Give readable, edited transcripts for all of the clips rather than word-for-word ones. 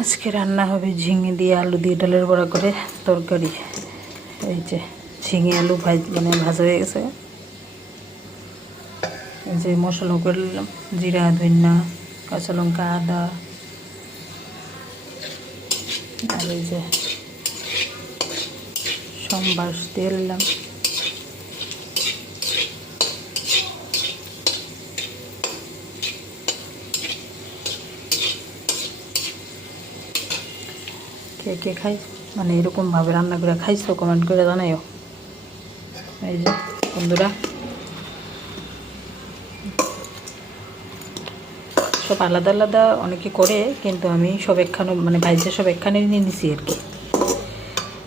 আজকে রান্না হবে ঝিঙে দিয়ে আলু দিয়ে ডালের বড়া করে তরকারি। এই যে ঝিঙে আলু ভাজা হয়ে গেছে। এই যে মশলা করে নিলাম, জিরা, ধনিয়া, কাঁচা লঙ্কা, আদা, আর এই যে সম্বার দিয়ে নিলাম। কে কে খাই এরকমভাবে রান্না করে খাইছো কমেন্ট করে জানাইও। এই যে বন্ধুরা, সব আলাদা আলাদা অনেকে করে, কিন্তু আমি সব একখানে ভাইজা সব একখানে নিয়ে নিছি আর কি।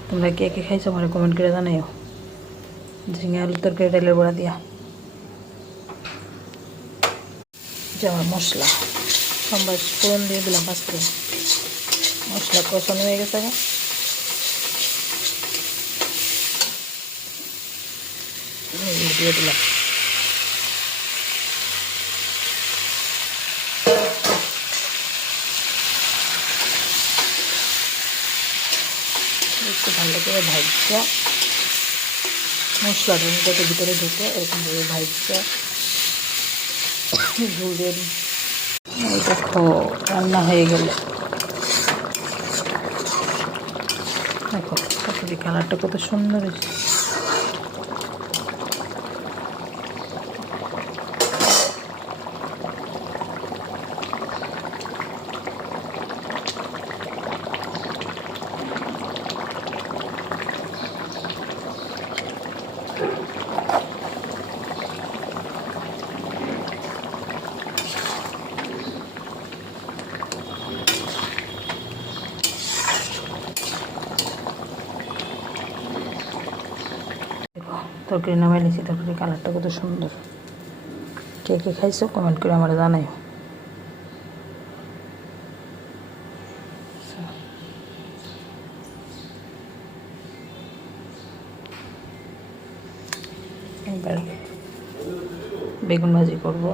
তোমরা কে কে খাইছো আমার কমেন্ট করে জানাইও। ঝিঙে আলু তরকারি ডালের বড়া দিয়া। যে আমার মশলা সম্বার ফোড়ন দিয়ে দিলাম, পাঁচটা মশলা কষানো হয়ে গেছে। দিয়ে দিলাম একটু ভালো করে ভাজা, মশলাটা যাতে ভিতরে ঢুকে এরকমভাবে ভাজা ঝুল দিয়ে দিই। এই দেখো রান্না হয়ে গেল। দেখো তরকারি কালারটা কত সুন্দর হয়েছে। তরকারি নামাই নিয়েছি, তরকারি কালারটা কত সুন্দর। কে কে খাইছো কমেন্ট করে আমার জানাই। এবার বেগুন ভাজি করবো।